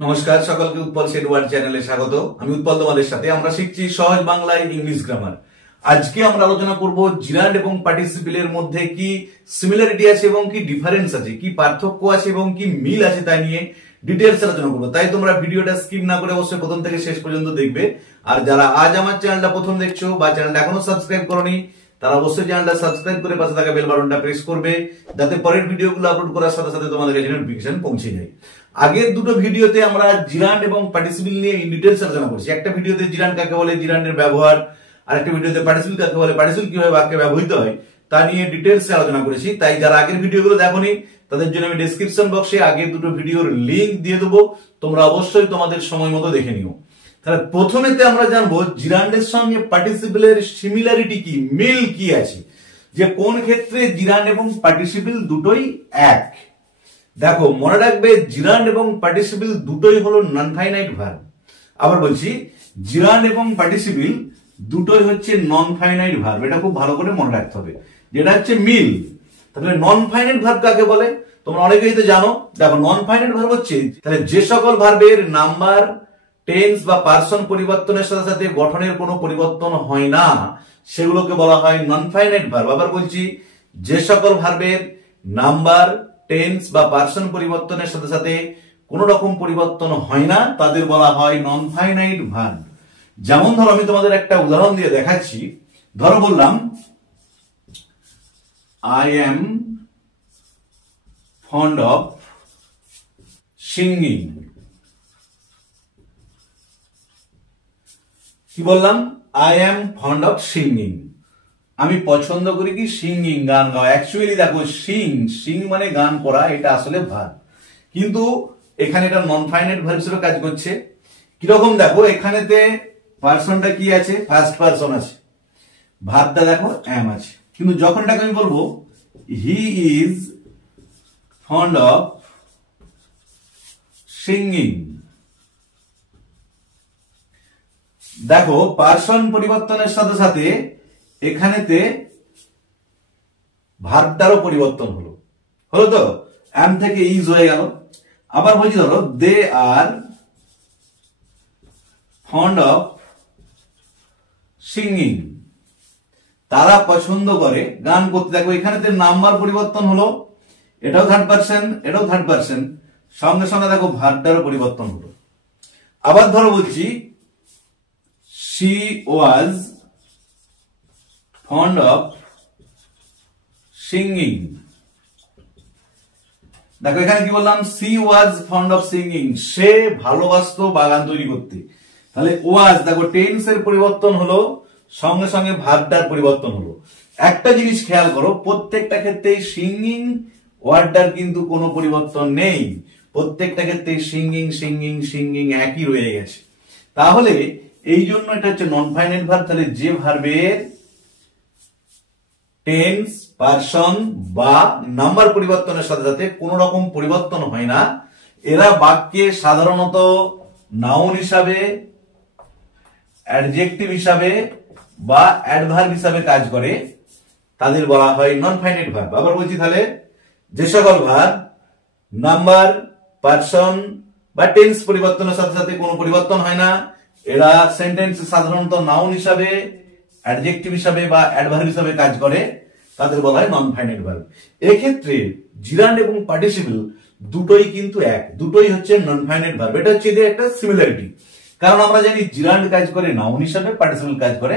নমস্কার সকলকে Utpal set word চ্যানেলে স্বাগত। আমি উৎপল তোমাদের সাথে আমরা শিখছি সহজ বাংলায় ইংলিশ গ্রামার। আজকে আমরা আলোচনা করব জিরান্ড এবং পার্টিসিপেলের মধ্যে কি সিমিলারিটি আছে এবং কি ডিফারেন্স আছে, কি পার্থক্য আছে এবং কি মিল আছে তা নিয়ে ডিটেইলস আলোচনা করব। তাই তোমরা ভিডিওটা স্কিপ না করে অবশ্যই প্রথম থেকে শেষ পর্যন্ত দেখবে। আর যারা আজ আমার চ্যানেলটা প্রথম দেখছো বা চ্যানেলটা এখনো সাবস্ক্রাইব করোনি তারা অবশ্যই চ্যানেলটা সাবস্ক্রাইব করে পাশে থাকা বেল বাটনটা প্রেস করবে, যাতে পরের ভিডিওগুলো আপলোড করার সাথে সাথে তোমাদের কাছে নোটিফিকেশন পৌঁছে যায়। আগের দুটো ভিডিওতে আমরা জিরান্ড এবং পার্টিসিপেল নিয়ে ইন ডিটেইলস আলোচনা করছি। একটা ভিডিওতে জিরান্ড কাকে বলে, জিরান্ডের ব্যবহার, আর একটা ভিডিওতে পার্টিসিপেল কাকে বলে, পার্টিসিপেল কিভাবে বাক্যে ব্যবহৃত হয় তা নিয়ে ডিটেইলস আলোচনা করেছি। তাই যারা আগের ভিডিওগুলো দেখোনি তাদের জন্য আমি ডেসক্রিপশন বক্সে আগের দুটো ভিডিওর লিংক দিয়ে দেবো, তোমরা অবশ্যই তোমাদের সময় মতো দেখে নিও। তাহলে প্রথমেতে আমরা জানবো জিরান্ডের সঙ্গে পার্টিসিপেলের সিমিলারিটি কি, মিল কি আছে, যে কোন ক্ষেত্রে জিরান্ড এবং পার্টিসিপেল দুটোই এক। দেখো মনে রাখবে জিরান্ড এবং পার্টিসিপেল দুটোই হলো নন ফাইনাইট ভার্ব। আবার বলছি, জিরান্ড এবং পার্টিসিপেল দুটোই হচ্ছে নন ফাইনাইট ভার্ব। এটা খুব ভালো করে মনে রাখতে হবে, যেটা হচ্ছে মিল। তাহলে নন ফাইনাইট ভার্ব কাকে বলে তোমরা অনেকেই তো জানো। দেখো নন ফাইনাইট ভার্ব হচ্ছে তাহলে যে সকল ভার্বের নাম্বার, টেন্স বা পার্সন পরিবর্তনের সাথে সাথে গঠনের কোনো পরিবর্তন হয় না, সেগুলোকে বলা হয় নন ফাইনাইট ভার্ব। আবার বলছি, যে সকল ভার্বের নাম্বার, টেন্স বা পার্সন পরিবর্তনের সাথে সাথে কোন রকম পরিবর্তন হয় না তাদের বলা হয় নন ফাইনাইট ভার্ব। যেমন ধরো আমি তোমাদের একটা উদাহরণ দিয়ে দেখাচ্ছি। ধরো বললাম I am fond of singing. কি বললাম? I am fond of singing. আমি পছন্দ করি কি সিঙ্গিং, গান গাওয়া। অ্যাকচুয়ালি দেখো সিং মানে গান করা, এটা আসলে ভার্ব, কিন্তু এখানে এটা নন ফাইনাইট ভার্ব হিসেবে কাজ করছে। কিরকম দেখো, এখানেতে পার্সনটা কি আছে? ফার্স্ট পার্সন আছে, ভার্বটা দেখো এম আছে। কিন্তু যখন এটাকে আমি বলবো হি ইজ ফন্ড অফ সিঙ্গিং, দেখো পার্সন পরিবর্তনের সাথে সাথে এখানেতে ভার্বটারও পরিবর্তন হলো তো, এম থেকে ইজ হয়ে গেল। আবার বলছি ধরো দে আর ফন্ড অফ সিঙ্গিং, তারা পছন্দ করে গান করতে। দেখো এখানেতে নাম্বার পরিবর্তন হলো, এটাও থার্ড পার্সন, এটাও থার্ড পার্সন, সঙ্গে সঙ্গে দেখো ভার্বটারও পরিবর্তন হলো। আবার ধরো বলছি she was fond of singing, দেখো এখানে কি বললাম? she was fond of singing, সে ভালোবাসতো বাগান তৈরি করতে। তাহলে was দেখো টেন্স এর পরিবর্তন হলো, সঙ্গে সঙ্গে ভার্বটার পরিবর্তন হলো। একটা জিনিস খেয়াল করো, প্রত্যেকটা ক্ষেত্রেই সিঙ্গিং ওয়ার্ডটার কিন্তু কোনো পরিবর্তন নেই। প্রত্যেকটা ক্ষেত্রে সিঙ্গিং সিঙ্গিং সিঙ্গিং একই রয়ে গেছে। তাহলে এই জন্য এটা হচ্ছে নন ফাইনাইট ভার্ব। তাহলে যে ভার্বের টেন্স, পার্সন বা নাম্বার পরিবর্তনের সাথে সাথে কোন রকম পরিবর্তন হয় না, এরা বাক্যে সাধারণত নাউন হিসাবে, অ্যাডজেক্টিভ হিসাবে বা অ্যাডভার্ব হিসাবে কাজ করে, তাদের বলা হয় নন ফাইনাইট ভার্ব। আবার বলছি, তাহলে যে সকল ভার্ব নাম্বার, পার্সন বা টেন্স পরিবর্তনের সাথে সাথে কোনো পরিবর্তন হয় না, এরা সেন্টেন্স সাধারণত নাউন হিসাবে, অ্যাডজেক্টিভ হিসাবে বা অ্যাডভার্ব হিসাবে কাজ করে, তাদের বলা হয় নন ফাইনাইট ভার্ব। এক্ষেত্রে জিরান্ড এবং পার্টিসিপেল দুটোই কিন্তু এক, দুটোই হচ্ছে নন ফাইনাইট ভার্ব। এটা হচ্ছে এদের একটা সিমিলারিটি। কারণ আমরা জানি জিরান্ড কাজ করে নাউন হিসাবে, পার্টিসিপেল কাজ করে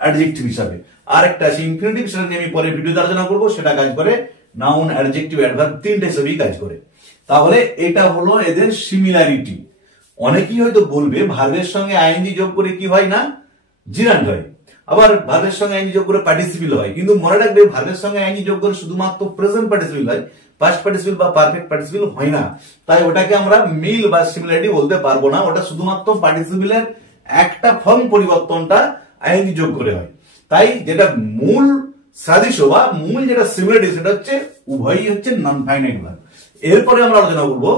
অ্যাডজেক্টিভ হিসাবে। আর একটা আছে ইনফিনিটিভ, সেটা নিয়ে আমি পরে ভিডিওতে আলোচনা করবো। সেটা কাজ করে নাউন, অ্যাডজেক্টিভ, অ্যাডভার্ব তিনটে হিসেবেই কাজ করে। তাহলে এটা হলো এদের সিমিলারিটি। অনেকেই হয়তো বলবে ভার্বের সঙ্গে আইএনজি যোগ করে কি হয় না, জিরান্ড হয়, আবার ভার্বের সঙ্গে আইএনজি যোগ করে পার্টিসিপেল হয়। কিন্তু মনে রাখবে ভার্বের সঙ্গে আইএনজি যোগ করে শুধুমাত্র প্রেজেন্ট পার্টিসিপেল হয়, পাস্ট পার্টিসিপেল বা পারফেক্ট পার্টিসিপেল হয় না। তাই ওটাকে আমরা মিল বা সিমিলারিটি বলতে পারবো না। ওটা শুধুমাত্র পার্টিসিপেলের একটা ফর্ম পরিবর্তনটা আইএনজি যোগ করে হয়। তাই যেটা মূল সাদৃশ্য বা মূল যেটা সিমিলারিটি, সেটা হচ্ছে উভয়ই হচ্ছে নন ফাইনাইট ভার্ব। এরপরে আমরা আলোচনা করবো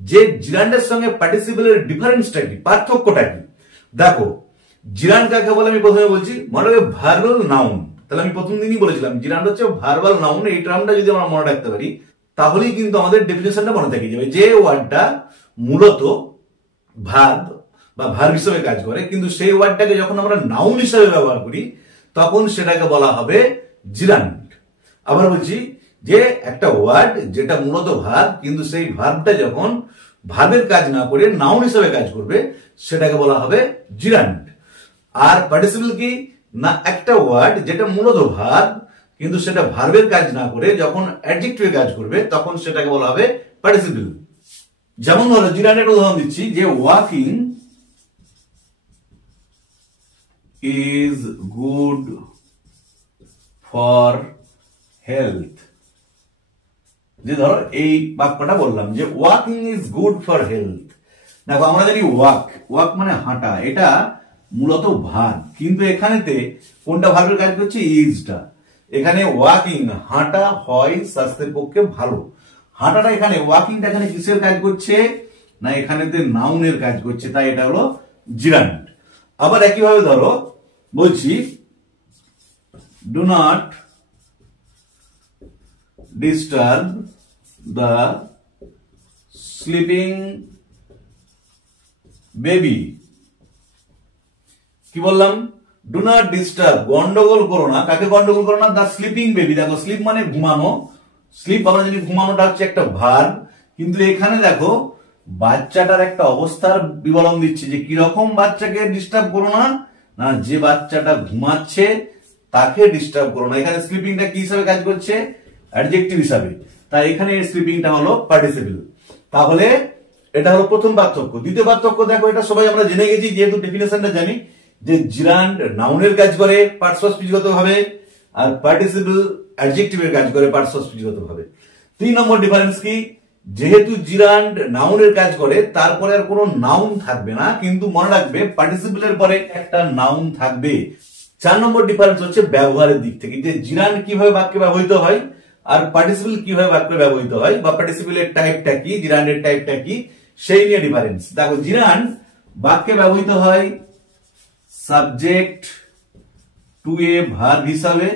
যে জিরান্ডের সঙ্গে পার্টিসিপেলের ডিফারেন্সটা কি, পার্থক্যটা কি। দেখো জিরান্ড কাকে বলে আমি প্রথমে বলছি, মনে রাখবে ভার্বাল নাউন। তাহলে আমি প্রথম দিনই বলেছিলাম জিরান্ড হচ্ছে ভার্বাল নাউন। এই টার্মটা যদি আমরা মনে রাখতে পারি তাহলেই কিন্তু আমাদের ডেফিনেশনটা মনে থেকে যাবে, যে ওয়ার্ডটা মূলত ভার্ব বা ভার্ব হিসেবে কাজ করে, কিন্তু সেই ওয়ার্ডটাকে যখন আমরা নাউন হিসেবে ব্যবহার করি তখন সেটাকে বলা হবে জিরান্ড। আবার বলছি যে একটা ওয়ার্ড যেটা মূলত ভার্ব, কিন্তু সেই ভার্বটা যখন ভার্বের কাজ না করে নাউন হিসেবে কাজ করবে সেটাকে বলা হবে জিরান্ড। আর পার্টিসিপল কি না, একটা ওয়ার্ড যেটা মূলত ভার্ব কিন্তু সেটা ভার্বের কাজ না করে যখন অ্যাডজেক্টিভে কাজ করবে তখন সেটাকে বলা হবে পার্টিসিপল। যেমন ধরো জিরান্ডের উদাহরণ দিচ্ছি যে walking is good for health. যে ধরো এই বাক্যটা বললাম যে walking is good for health. দেখো আমরা জানি ওয়াক মানে হাঁটা, এটা মূলত ভার্ব, কিন্তু এখানেতে কোনটা ভার্বের কাজ করছে, ইজটা। এখানে ওয়াকিং হাঁটা হয় স্বাস্থ্যের পক্ষে ভালো, হাঁটাটা এখানে ওয়াকিংটা এখানে কিসের কাজ করছে না, এখানেতে নাউনের কাজ করছে, তাই এটা হলো জিরান্ড। আবার একইভাবে ধরো বলছি do not disturb the sleeping baby। কি বললাম, ডু নট ডিস্টার্ব, গন্ডগোল করো না, কাকে গন্ডগোল করো না, দা স্লিপিং বেবি। দেখো স্লিপ মানে ঘুমানো, স্লিপ আমরা জানি ঘুমানোটা হচ্ছে একটা ভার্ব, কিন্তু এখানে দেখো বাচ্চাটার একটা অবস্থার বিবরণ দিচ্ছে যে কিরকম বাচ্চাকে ডিস্টার্ব করো না, না যে বাচ্চাটা ঘুমাচ্ছে তাকে ডিস্টার্ব করো না। এখানে স্লিপিংটা কি হিসাবে কাজ করছে, অ্যাডজেক্টিভ হিসাবে, তাই এখানে স্লিপিংটা হলো পার্টিসিপল। তাহলে এটা হলো প্রথম পার্থক্য। দ্বিতীয় পার্থক্য দেখো, এটা সবাই আমরা জেনে গেছি যেহেতু ডেফিনেশনটা জানি, যে জিরান্ড নাউনের কাজ করে পার্টস ভাবে, আর পার্টিসিপল অ্যাডজেক্টিভের কাজ করে পার্টস ভাবে। 3 নম্বর ডিফারেন্স কি, যেহেতু জিরান্ড নাউনের কাজ করে তারপরে আর কোনো নাউন থাকবে না, কিন্তু মনে রাখবে পার্টিসিপলের পরে একটা নাউন থাকবে। 4 নম্বর ডিফারেন্স হচ্ছে ব্যবহারের দিক থেকে, যে জিরান্ড কিভাবে বাক্যে ব্যবহৃত হয় আর পার্টিসিপল কিভাবে বাক্যে ব্যবহৃত হয়, বা পার্টিসিপলের টাইপটা কি, জিরান্ডের টাইপটা কি, সেই নিয়ে ডিফারেন্স। দেখো জিরান্ড বাক্যে ব্যবহৃত হয় সাবজেক্ট টু এ ভার্ব হিসাবে।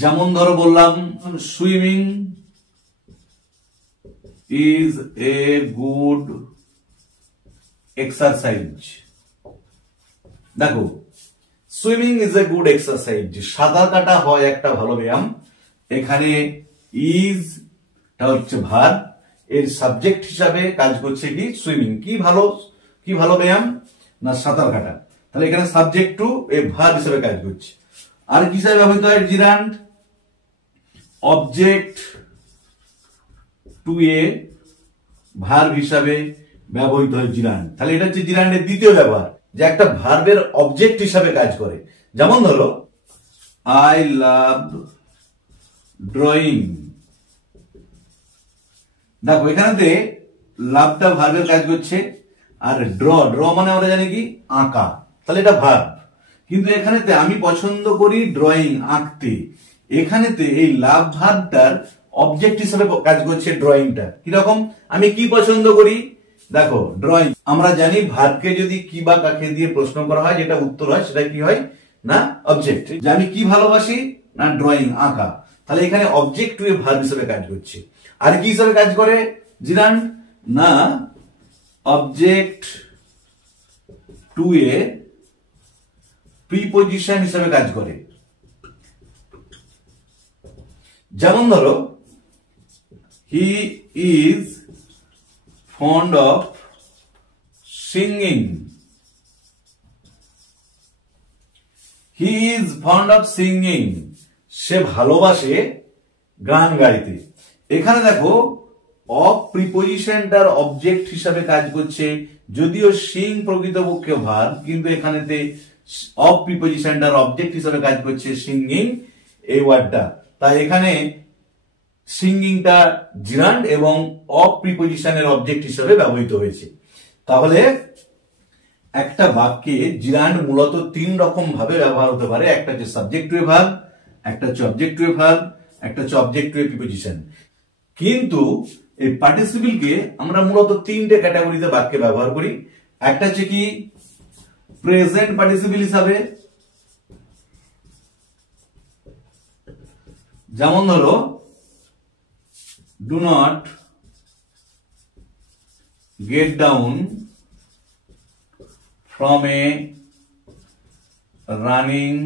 যেমন ধরো বললাম swimming is a good exercise. দেখো swimming is a good exercise, সাঁতার কাটা হয় একটা ভালো ব্যায়াম। এখানে ইজ টা হচ্ছে ভার্ব, এর সাবজেক্ট হিসাবে কাজ করছে কি সুইমিং, কি ভালো ব্যায়াম না সাঁতার কাটা। তাহলে এখানে সাবজেক্ট টু এ ভার্ব হিসাবে কাজ করছে। আর কি হিসাবে ব্যবহৃত হয় জিরান্ড, অবজেক্ট টু এ ভার্ব হিসাবে ব্যবহৃত হয় জিরান্ড। তাহলে এটা হচ্ছে জিরান্ডের দ্বিতীয় ব্যবহার, যে একটা ভার্বের অবজেক্ট হিসাবে কাজ করে। যেমন ধরো আই লাভ ড্রয়িং। দেখো এখানেতে লাভটা ভার্বের কাজ করছে, আর ড্র মানে আমরা জানি কি আঁকা, তাহলে এটা ভার্ব। কিন্তু এখানেতে আমি পছন্দ করি ড্রয়িং আঁকতে, এখানেতে এই লাভ ভার্বটার অবজেক্ট হিসেবে কাজ করছে ড্রয়িংটা। কিরকম, আমি কি পছন্দ করি, দেখো ড্রয়িং, আমরা জানি ভার্বকে যদি কি বা কাকে দিয়ে প্রশ্ন করা হয় যেটা উত্তর হয় সেটা কি হয় না অবজেক্ট। যে আমি কি ভালোবাসি না ড্রয়িং আঁকা, তাহলে এখানে অবজেক্ট টু এ ভার্ব হিসেবে কাজ করছে। আর কি হিসেবে কাজ করে জিরান্ড না অবজেক্ট টু এ প্রিপজিশন হিসেবে কাজ করে। যেমন ধরো he is fond of singing, he is fond of singing, সে ভালোবাসে গান গাইতে। এখানে দেখো অফ প্রিপজিশনটার অবজেক্ট হিসাবে কাজ করছে, যদিও সিং প্রকৃতপক্ষে ভার্ব, কিন্তু এখানেতে অফ প্রিপজিশনটার অবজেক্ট হিসাবে কাজ করছে সিঙ্গিং এই ওয়ার্ডটা। তাই এখানে সিঙ্গিংটা জিরান্ড এবং অফ প্রিপজিশনের অবজেক্ট হিসাবে ব্যবহৃত হয়েছে। তাহলে একটা বাক্যে জিরান্ড মূলত 3 রকম ভাবে ব্যবহার হতে পারে, একটা হচ্ছে সাবজেক্ট টু এ ভার্ব, একটা হচ্ছে অবজেক্ট টু এ ভার্ব, একটা হচ্ছে অবজেক্ট টু এ প্রিপজিশন। কিন্তু এই পার্টিসিপলকে আমরা মূলত 3টে ক্যাটাগরিতে বাক্যে ব্যবহার করি। একটা হচ্ছে কি প্রেজেন্ট পার্টিসিপল হিসাবে, যেমন ধরো do not get down from a running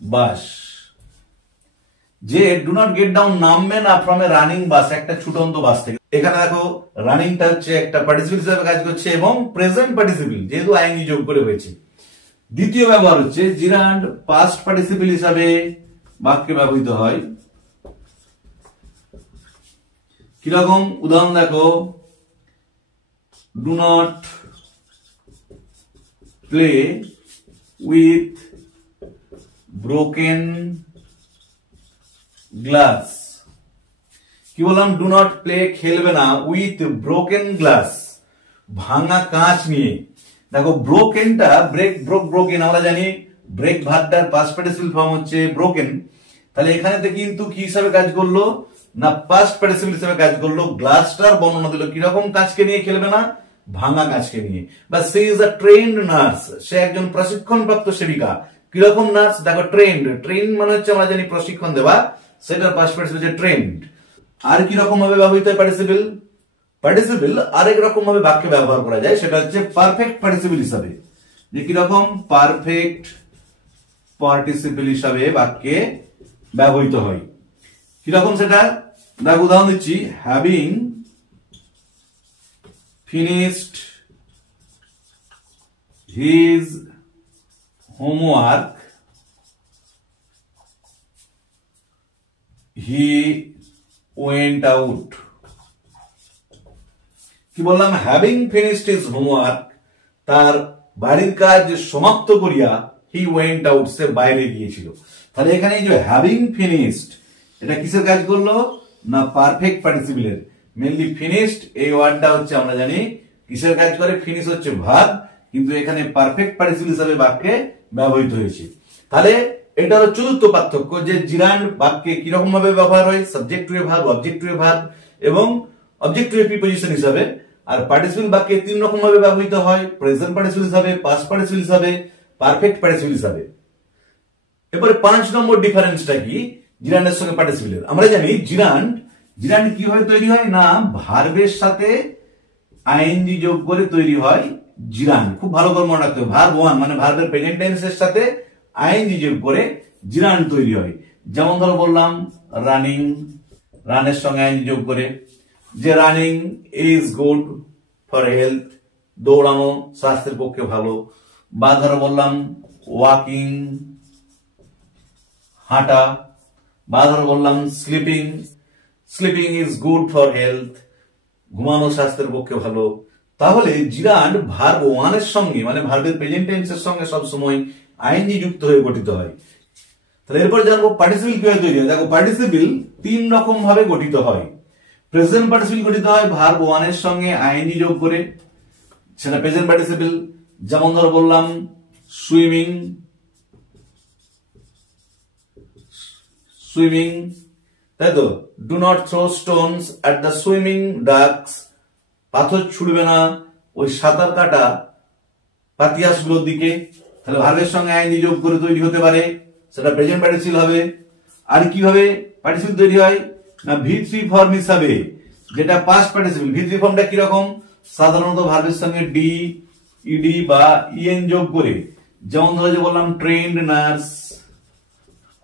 bus, যে ডু নট গেট ডাউন নামবে না ফ্রম এ রানিং বাস, একটা ছুটন্ত বাস থেকে। এখানে দেখো রানিংটা হচ্ছে একটা পার্টিসিপল হিসেবে কাজ করছে এবং প্রেজেন্ট পার্টিসিপল যেহেতু আইএনজি যোগ করে হয়েছে। দ্বিতীয় ব্যবহার হচ্ছে জিরান্ড পাস্ট পার্টিসিপল হিসাবে বাক্যে ব্যবহৃত হয়। কিরকম উদাহরণ দেখো, do not play with broken glass. কি বললাম? ডু নট প্লে, খেলবে না, উইথ ব্রোকেন গ্লাস, ভাঙা কাঁচ নিয়ে। দেখো ব্রোকেনটা ব্রেক, ব্রোকেন আমরা জানি ব্রেক ভার্বটার পাস্ট পার্টিসিপল ফর্ম হচ্ছে ব্রোকেন। তাহলে এখানেতে কিন্তু কি হিসাবে কাজ করলো না পাস্ট পার্টিসিপল হিসেবে কাজ করলো। গ্লাসটার বর্ণনা দিল কিরকম কাঁচকে নিয়ে, খেলবে না, ভাঙা কাঁচকে নিয়ে। বা সে ইজ আ ট্রেন্ড নার্স, সে একজন প্রশিক্ষণপ্রাপ্ত সেবিকা। কিরকম নার্স? দেখো ট্রেন্ড, ট্রেন্ড মানে হচ্ছে আমরা জানি প্রশিক্ষণ দেওয়া, সেটার পাস্ট পার্টিসিপল হচ্ছে ট্রেন্ড। আর কি রকম ভাবে ব্যবহৃত হয় পার্টিসিপল? পার্টিসিপল আরেক রকম ভাবে বাক্যে ব্যবহার করা যায়, সেটা হচ্ছে পারফেক্ট পার্টিসিপল হিসাবে। যে কিরকম? পারফেক্ট পার্টিসিপল হিসাবে বাক্যে ব্যবহৃত হয়। কিরকম সেটা? দেখো উদাহরণ দিচ্ছি, having finished his homework he went out. কি বললাম? হ্যাভিং ফিনিশড হিজ হোমওয়ার্ক, তার বাড়ির কাজ সমাপ্ত করিয়া হি ওয়েন্ট আউট, সে বাইরে গিয়েছিল। তাহলে এখানে এই যে হ্যাভিং ফিনিশড, এটা কিসের কাজ করলো না পারফেক্ট পার্টিসিপলের। মেনলি ফিনিশড এই ওয়ার্ডটা হচ্ছে আমরা জানি কিসের কাজ করে, ফিনিশ হচ্ছে ভার্ব, কিন্তু এখানে পারফেক্ট পার্টিসিপল হিসেবে বাক্যে ব্যবহৃত হয়েছে। তাহলে এটা হলো চতুর্থ পার্থক্য, যে জিরান্ড বাক্যে কিরকম ভাবে ব্যবহার হয়, subject to a verb, object to a verb এবং অবজেক্ট টু এ প্রিপোজিশন হিসাবে। আর পার্টিসিপল বাক্যে তিন রকম ভাবে ব্যবহৃত হয়, প্রেজেন্ট পার্টিসিপল হিসাবে, পাস্ট পার্টিসিপল হিসাবে, পারফেক্ট পার্টিসিপল হিসাবে। এবারে 5 নম্বর ডিফারেন্সটা কি জিরান্ডের সঙ্গে পার্টিসিপলের? আমরা জানি জিরান্ড কিভাবে তৈরি হয় না ভার্বের সাথে আইএনজি যোগ করে তৈরি হয় জিরান্ড। খুব ভালো করে মনে রাখতে হবে, ভার্ব ওয়ান মানে ভার্বের প্রেজেন্ট টেন্সের সাথে আইএনজি যোগ করে জিরান্ড তৈরি হয়। যেমন ধরো বললাম রানিং, রানের সঙ্গে আইএনজি যোগ করে, যে running is good for health, দৌড়ানো স্বাস্থ্যের পক্ষে ভালো। বা ধরো বললাম ওয়াকিং, হাঁটা। বা ধরো বললাম sleeping, sleeping is good for health, ঘুমানো স্বাস্থ্যের পক্ষে ভালো। তাহলে জিরান্ড ভার্ব ওয়ানের সঙ্গে মানে ভার্বের প্রেজেন্ট টেন্সের সঙ্গে সবসময় আইএনজি যুক্ত হয়ে গঠিত হয়। তাহলে এরপর জানবো পার্টিসিপল কিভাবে তৈরি হয়। দেখো পার্টিসিপল তিন রকম ভাবে গঠিত হয়। প্রেজেন্ট পার্টিসিপল গঠিত হয় ভার্ব ওয়ানের সঙ্গে আইএনজি যোগ করে, সেটা প্রেজেন্ট পার্টিসিপল। যেমন ধরো বললাম সুইমিং, সুইমিং, তাই তো, do not throw stones at the swimming ducks, পাথর ছুড়বে না ওই সাঁতার কাটা পাতিয়াসগুলোর দিকে। তাহলে ভার্বের সঙ্গে আইএনজি যোগ করে তৈরি হতে পারে, সেটা প্রেজেন্ট পার্টিসিপল হবে। আর কিভাবে পার্টিসিপল তৈরি হয় না V3 ফর্ম হিসাবে, যেটা পাস্ট পার্টিসিপল। V3 ফর্মটা কি রকম? সাধারণত ভার্বের সঙ্গে ডি, ইডি বা ইএন যোগ করে। যেমন ধরো যে বললাম ট্রেন্ড নার্স,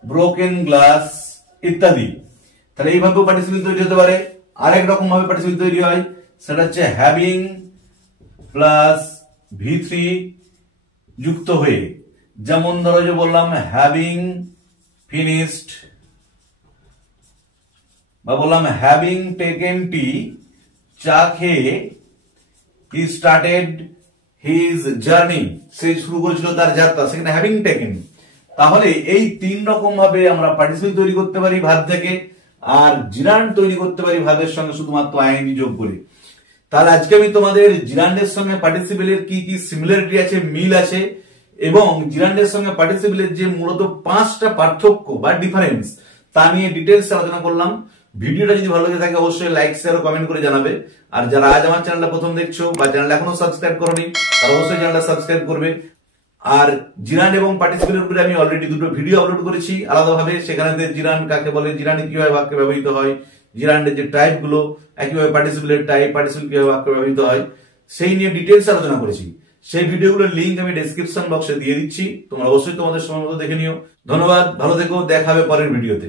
ব্রোকেন গ্লাস ইত্যাদি। তাহলে এইভাবে পার্টিসিপল তৈরি হতে পারে। আরেক রকম ভাবে পার্টিসিপল তৈরি হয়, সেটা হচ্ছে হ্যাভিং প্লাস V3 যুক্ত হয়ে। যেমন ধরো যে বললাম হ্যাভিং ফিনিশড, বা বললাম হ্যাভিং টেকেন টি, চা খেয়ে হি স্টার্টেড হিজ জার্নি, সে শুরু করেছিল তার যাত্রা, সেখানে হ্যাভিং টেকেন। তাহলে এই তিন রকম ভাবে আমরা পার্টিসিপল তৈরি করতে পারি ভার্ব থেকে, আর জিরান্ড তৈরি করতে পারি ভার্বের সঙ্গে শুধুমাত্র আইএনজি যোগ করে। তাহলে আজকে আমি তোমাদের জিরান্ডের সঙ্গে পার্টিসিপলের কি কি সিমিলারিটি আছে, মিল আছে, এবং জিরান্ডের সঙ্গে পার্টিসিপলের যে মূলত 5টা পার্থক্য বা ডিফারেন্স তা নিয়ে ডিটেলস আলোচনা করলাম। ভিডিওটা যদি ভালো লেগে থাকে অবশ্যই লাইক, শেয়ার ও কমেন্ট করে জানাবে। আর যারা আজ আমার চ্যানেলটা প্রথম দেখছো বা চ্যানেল এখনো সাবস্ক্রাইব করোনি, তারা অবশ্যই চ্যানেলটা সাবস্ক্রাইব করবে। আর জিরান্ড এবং পার্টিসিপলের উপরে আমি অলরেডি দুটো ভিডিও আপলোড করেছি আলাদাভাবে, সেখানে জিরান্ড কাকে বলে, জিরান্ড কিভাবে বাক্যে ব্যবহৃত হয়, জিরান্ডের যে টাইপ গুলো, একইভাবে পার্টিসিপেলের টাইপ, পার্টিসিপেল কিভাবে বাক্য ব্যবহৃত হয় সেই নিয়ে ডিটেলস আলোচনা করেছি। সেই ভিডিওগুলোর লিংক আমি ডেসক্রিপশন বক্সে দিয়ে দিচ্ছি, তোমরা অবশ্যই তোমাদের সময় মতো দেখে নিও। ধন্যবাদ, ভালো থেকো, দেখা হবে পরের ভিডিওতে।